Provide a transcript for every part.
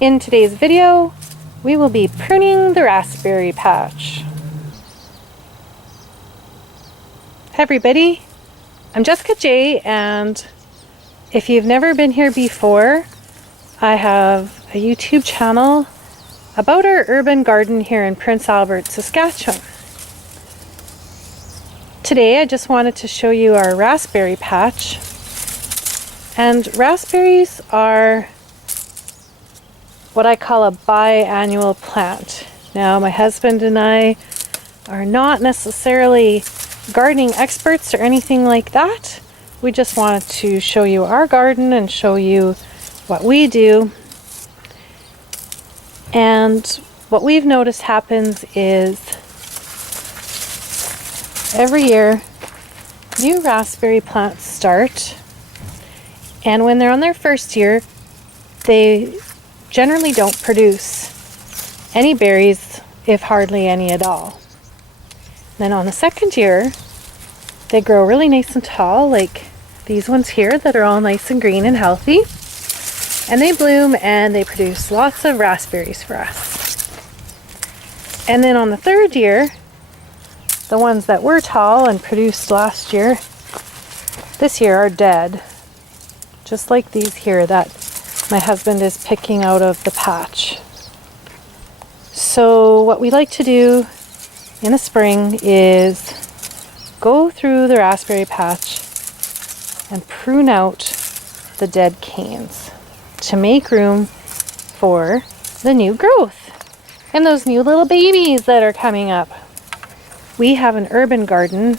In today's video, we will be pruning the raspberry patch. Hi everybody, I'm Jessica J, and if you've never been here before, I have a YouTube channel about our urban garden here in Prince Albert, Saskatchewan. Today I just wanted to show you our raspberry patch. And raspberries are what I call a biannual plant. Now, my husband and I are not necessarily gardening experts or anything like that. We just wanted to show you our garden and show you what we do. And what we've noticed happens is every year new raspberry plants start, and when they're on their first year, they generally don't produce any berries, if hardly any at all. Then on the second year, they grow really nice and tall, like these ones here that are all nice and green and healthy. And they bloom and they produce lots of raspberries for us. And then on the third year, the ones that were tall and produced last year, this year are dead. Just like these here that my husband is picking out of the patch. So what we like to do in the spring is go through the raspberry patch and prune out the dead canes to make room for the new growth and those new little babies that are coming up. We have an urban garden,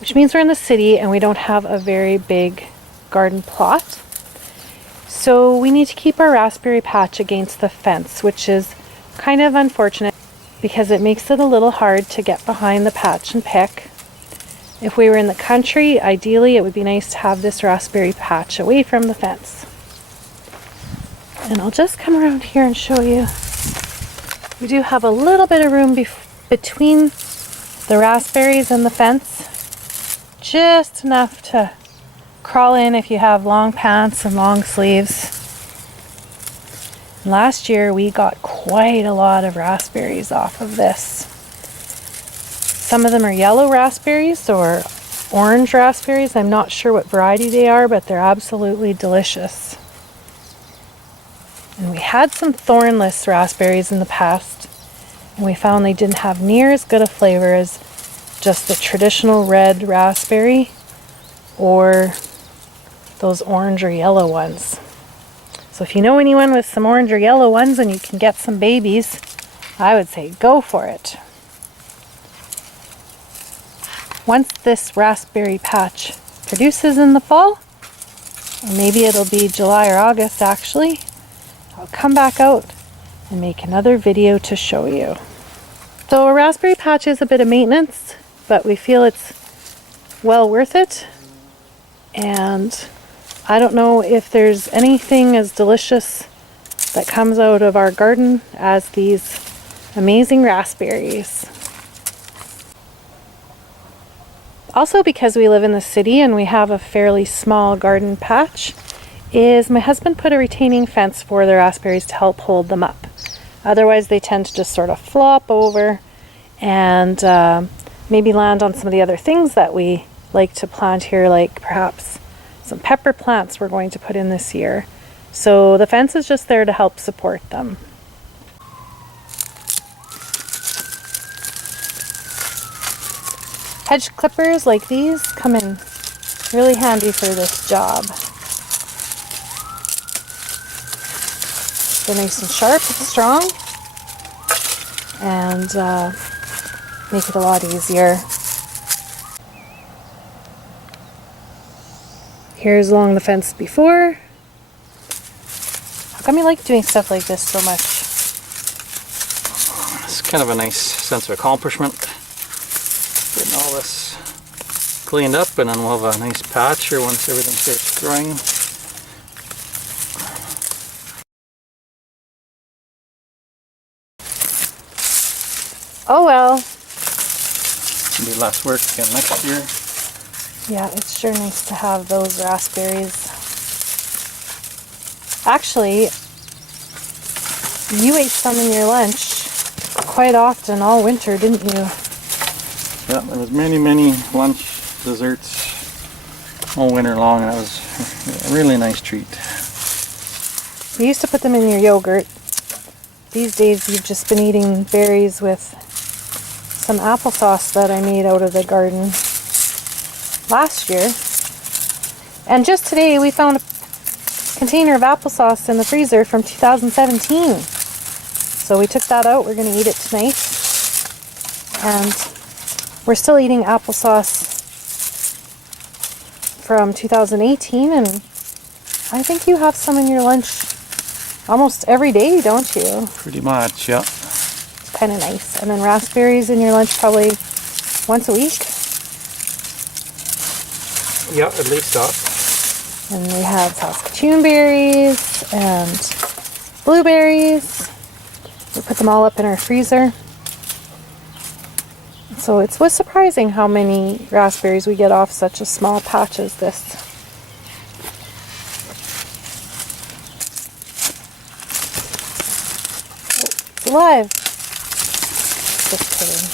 which means we're in the city and we don't have a very big garden plot. So we need to keep our raspberry patch against the fence, which is kind of unfortunate because it makes it a little hard to get behind the patch and pick. If we were in the country, ideally it would be nice to have this raspberry patch away from the fence. And I'll just come around here and show you. We do have a little bit of room between the raspberries and the fence, just enough to crawl in if you have long pants and long sleeves. Last year we got quite a lot of raspberries off of this. Some of them are yellow raspberries or orange raspberries. I'm not sure what variety they are, but they're absolutely delicious. And we had some thornless raspberries in the past, and we found they didn't have near as good a flavor as just the traditional red raspberry or those orange or yellow ones. So if you know anyone with some orange or yellow ones and you can get some babies, I would say go for it. Once this raspberry patch produces in the fall, or maybe it'll be July or August actually, I'll come back out and make another video to show you. So a raspberry patch is a bit of maintenance, but we feel it's well worth it. And I don't know if there's anything as delicious that comes out of our garden as these amazing raspberries. Also, because we live in the city and we have a fairly small garden patch, is my husband put a retaining fence for the raspberries to help hold them up. Otherwise they tend to just sort of flop over and maybe land on some of the other things that we like to plant here, like perhaps some pepper plants we're going to put in this year. So the fence is just there to help support them. Hedge clippers like these come in really handy for this job. They're nice and sharp and strong and make it a lot easier. Here's along the fence before. How come you like doing stuff like this so much? It's kind of a nice sense of accomplishment. Getting all this cleaned up, and then we'll have a nice patch here once everything starts growing. Oh well. It'll be less work again next year. Yeah, it's sure nice to have those raspberries. Actually, You ate some in your lunch quite often all winter, didn't you? Yeah, there was many lunch desserts all winter long, and it was a really nice treat. You used to put them in your yogurt. These days you've just been eating berries with some applesauce that I made out of the garden last year. And just today we found a container of applesauce in the freezer from 2017. So we took that out. We're going to eat it tonight. And we're still eating applesauce from 2018, and I think you have some in your lunch almost every day, don't you? Pretty much, yeah. It's kind of nice. And then raspberries in your lunch probably once a week. Yeah, at least that. And we have Saskatchewan berries and blueberries. We put them all up in our freezer. So it was surprising how many raspberries we get off such a small patch as this. Oh, it's alive. Just kidding.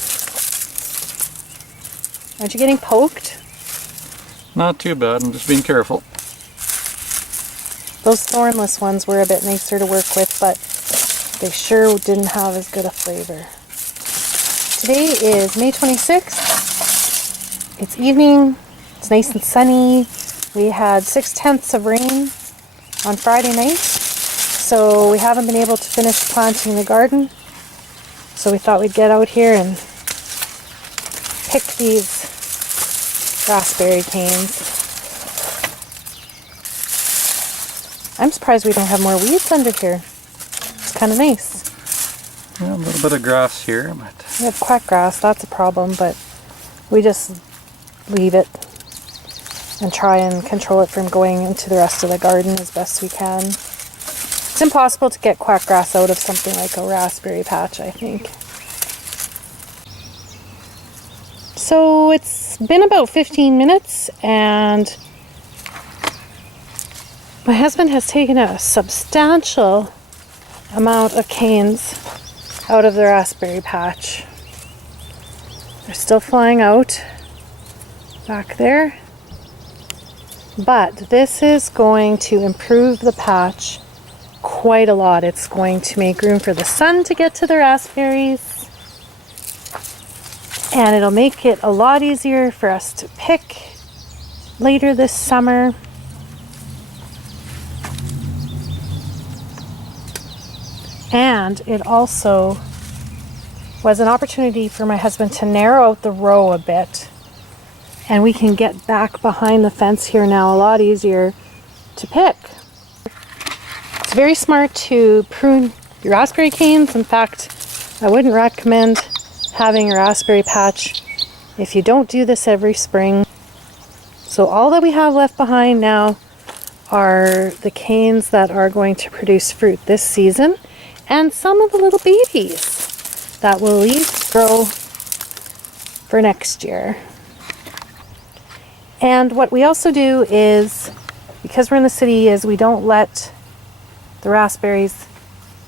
Aren't you getting poked? Not too bad, I'm just being careful. Those thornless ones were a bit nicer to work with, but they sure didn't have as good a flavor. Today is May 26th. It's evening. It's nice and sunny. We had 6/10 of rain on Friday night, so we haven't been able to finish planting the garden. So we thought we'd get out here and pick these raspberry canes. I'm surprised we don't have more weeds under here. It's kind of nice. Yeah, a little bit of grass here, but We have quack grass, that's a problem, but we just leave it and try and control it from going into the rest of the garden as best we can. It's impossible to get quack grass out of something like a raspberry patch, I think. So it's been about 15 minutes and my husband has taken a substantial amount of canes out of the raspberry patch. They're still flying out back there. But this is going to improve the patch quite a lot. It's going to make room for the sun to get to the raspberries. And it'll make it a lot easier for us to pick later this summer. And it also was an opportunity for my husband to narrow out the row a bit. And we can get back behind the fence here now a lot easier to pick. It's very smart to prune your raspberry canes. In fact, I wouldn't recommend having a raspberry patch if you don't do this every spring. So all that we have left behind now are the canes that are going to produce fruit this season, and some of the little babies that will grow for next year. And what we also do is, because we're in the city, is we don't let the raspberries,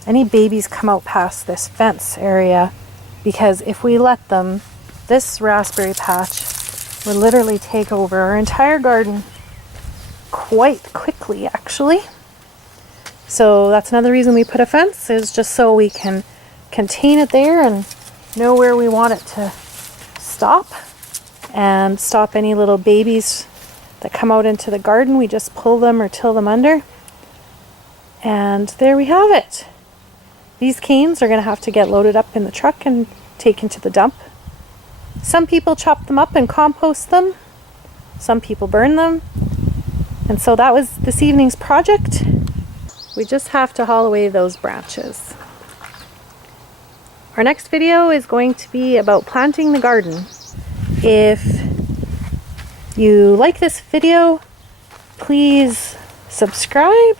any babies, come out past this fence area, because if we let them, this raspberry patch would literally take over our entire garden quite quickly, actually. So that's another reason we put a fence, is just so we can contain it there and know where we want it to stop, and stop any little babies that come out into the garden. We just pull them or till them under, and there we have it. These canes are going to have to get loaded up in the truck and taken to the dump. Some people chop them up and compost them. Some people burn them. And so that was this evening's project. We just have to haul away those branches. Our next video is going to be about planting the garden. If you like this video, please subscribe